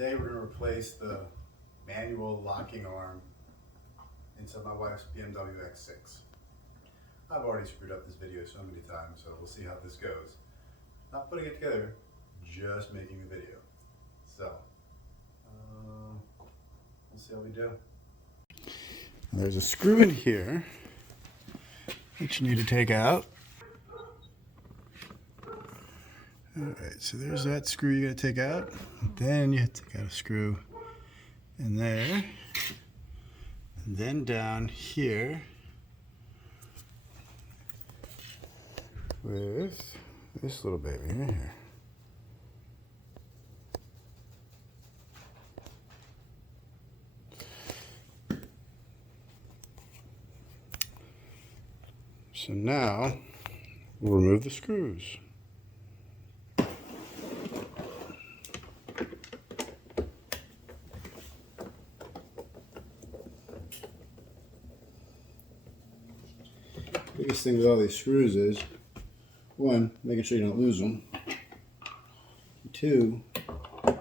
Today we're going to replace the manual locking arm inside my wife's BMW X6. I've already screwed up this video so many times, so we'll see how this goes. Not putting it together, just making the video. So, we'll see how we do. There's a screw in here that you need to take out. Alright, so there's that screw you gotta take out. Then you have to take out a screw in there. And then down here with this little baby right here. So now we'll remove the screws. Biggest thing with all these screws is, one, making sure you don't lose them. Two,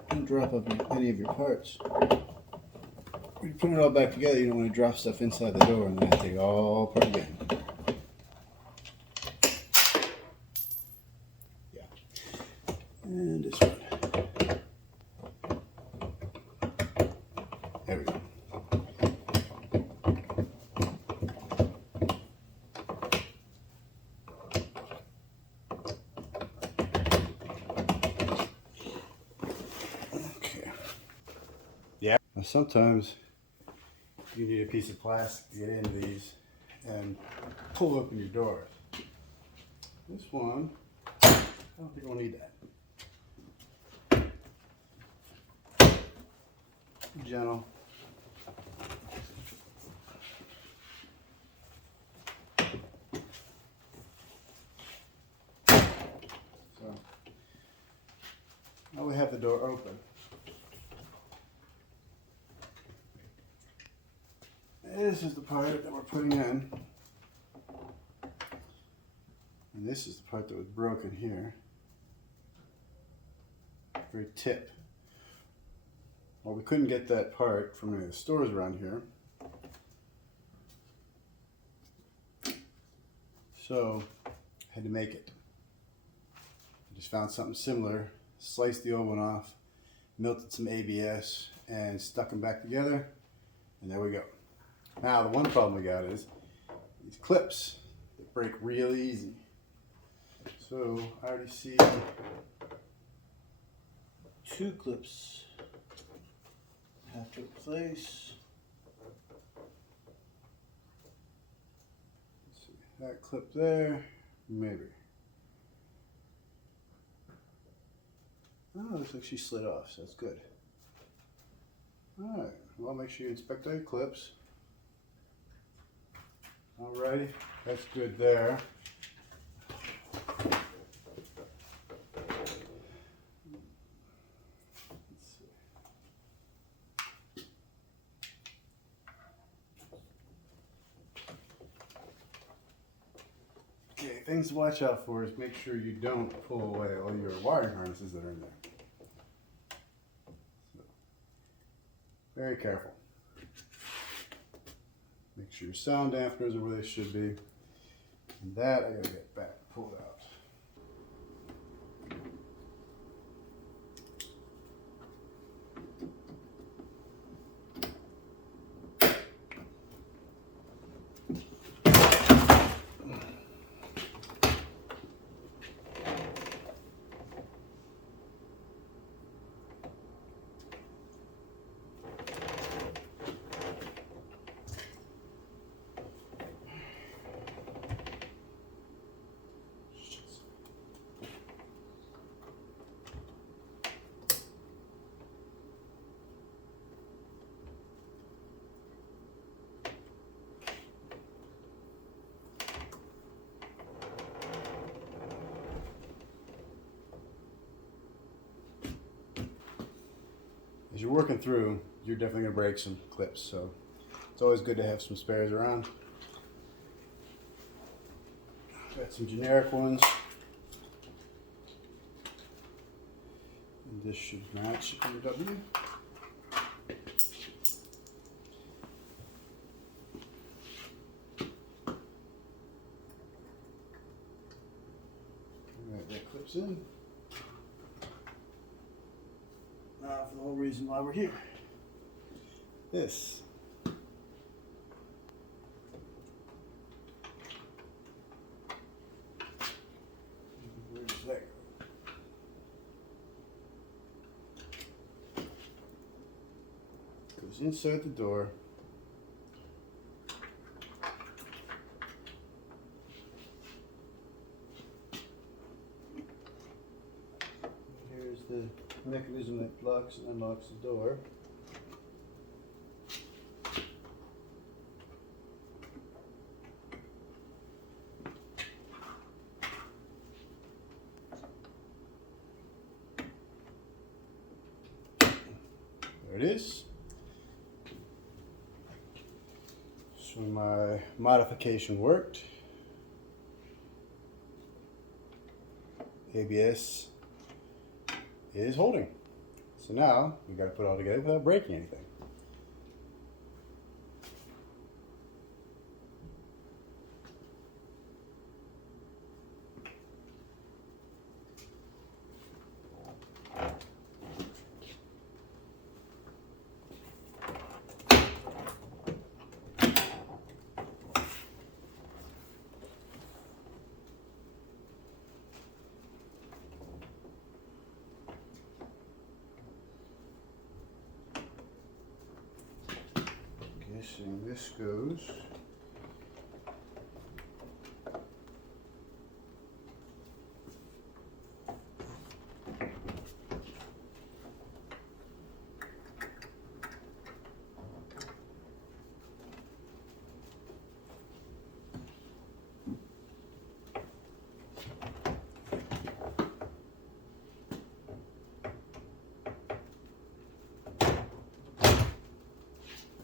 don't drop up any of your parts. When you're putting it all back together, you don't want to drop stuff inside the door and then have to take it all apart again. Yeah. And this one. There we go. Now sometimes you need a piece of plastic to get into these and pull open your doors. This one, I don't think we'll need that. Gentle. So now we have the door open. This is the part that we're putting in, and this is the part that was broken here, very tip. Well, we couldn't get that part from any of the stores around here, so I had to make it. I just found something similar, sliced the old one off, melted some ABS, and stuck them back together, and there we go. Now, the one problem we got is these clips that break real easy. So I already see 2 clips I have to replace. Let's see, that clip there, maybe. Oh, looks like she slid off, so that's good. Alright, well, make sure you inspect all your clips. Alrighty, that's good there. Let's see. Okay, things to watch out for is make sure you don't pull away all your wiring harnesses that are in there. So, very careful. Make sure your sound dampeners are where they should be. And that I gotta get back pulled out. As you're working through, you're definitely going to break some clips, so it's always good to have some spares around. Got some generic ones. And this should match BMW. clips in. Now for the whole reason why we're here. This. Where does that go? Goes inside the door. Here's the mechanism that locks and unlocks the door. There it is. So my modification worked. ABS is holding. So now we got to put it all together without breaking anything. Guessing this goes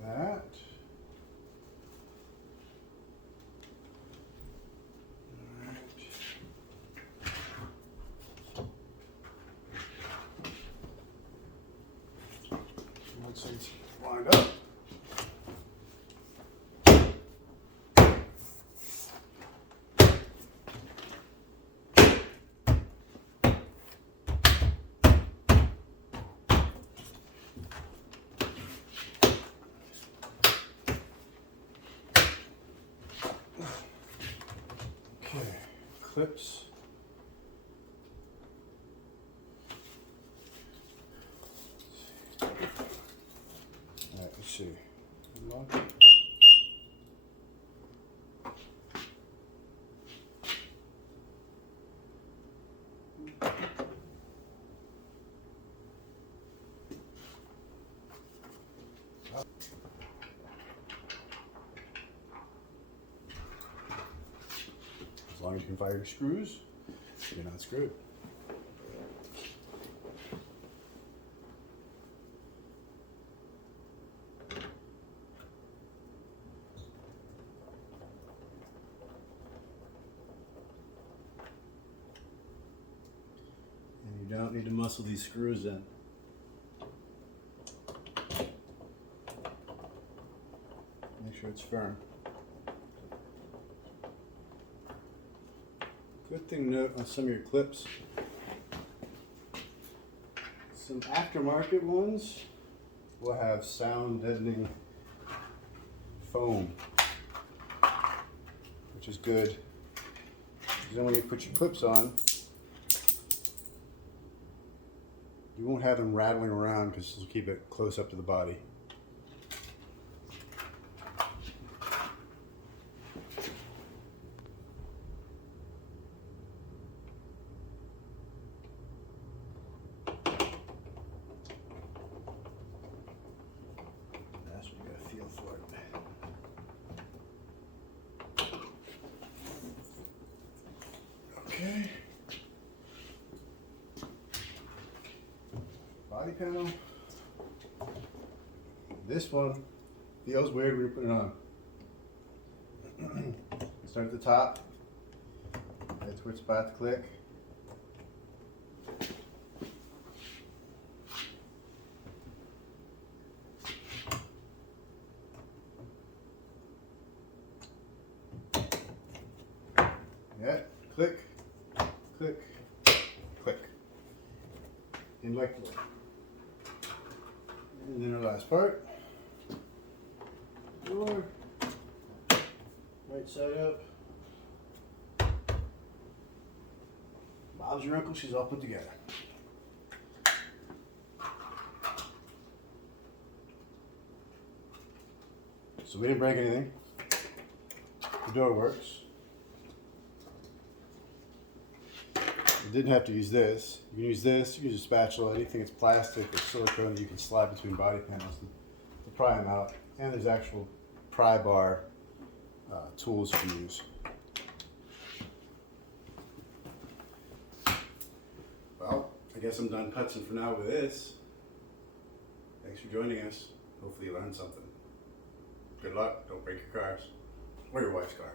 that. Once it's lined up, okay, clips. Let's see. Lock it. As long as you can fire your screws, you're not screwed. You don't need to muscle these screws in. Make sure it's firm. Good thing to note on some of your clips, some aftermarket ones will have sound deadening foam, which is good. Because then when you put your clips on, you won't have them rattling around because it'll keep it close up to the body. That's what you gotta feel for it. Okay. Body panel. This one feels weird when you put it on. Start at the top. That's where it's about to click. Yeah, click, click, correctly. And then our last part. Door. Right side up. Bob's your uncle, she's all put together. So we didn't break anything. The door works. You didn't have to use this. You can use this, you can use a spatula, anything that's plastic or silicone that you can slide between body panels to pry them out. And there's actual pry bar tools you can use. Well, I guess I'm done putzing for now with this. Thanks for joining us. Hopefully you learned something. Good luck. Don't break your cars. Or your wife's car.